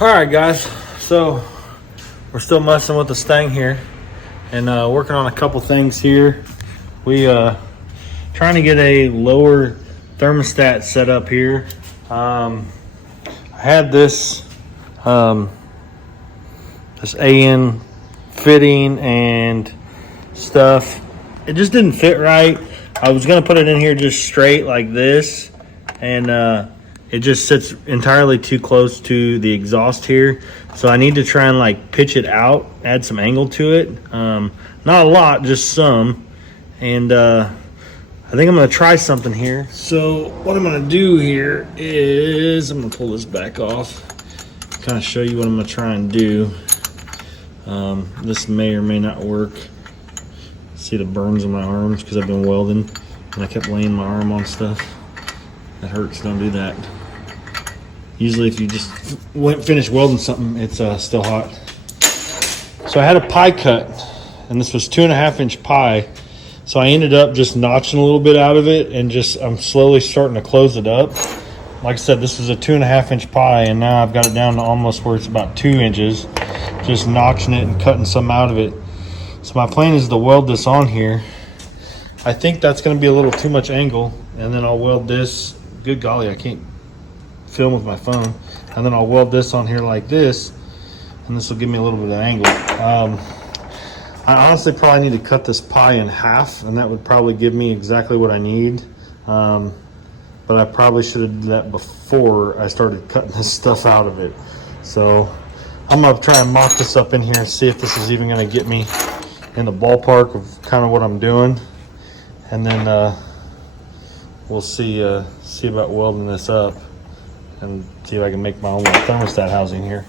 All right, guys. So we're still messing with the Mustang here and working on a couple things here. We trying to get a lower thermostat set up here. I had this this AN fitting and stuff. It just didn't fit right. I was gonna put it in here just straight like this, and it just sits entirely too close to the exhaust here. So I need to try and like pitch it out, add some angle to it. Not a lot, just some. And I think I'm gonna try something here. So what I'm gonna do here is I'm gonna pull this back off, kind of show you what I'm gonna try and do. This may or may not work. See the burns on my arms because I've been welding and I kept laying my arm on stuff. That hurts, don't do that. Usually if you just finish welding something, it's still hot. So I had a pie cut, and this was 2.5 inch pie. So I ended up just notching a little bit out of it, and I'm slowly starting to close it up. Like I said, this was a 2.5 inch pie, and now I've got it down to almost where it's about 2 inches. Just notching it and cutting some out of it. So my plan is to weld this on here. I think that's gonna be a little too much angle, and then I'll weld this. Good golly, I can't film with my phone. And then I'll weld this on here like this, and this will give me a little bit of angle. I honestly probably need to cut this pie in half, and that would probably give me exactly what I need. But I probably should have done that before I started cutting this stuff out of it. So I'm gonna try and mock this up in here and see if this is even gonna get me in the ballpark of kind of what I'm doing. And then we'll see about welding this up and see if I can make my own thermostat housing here.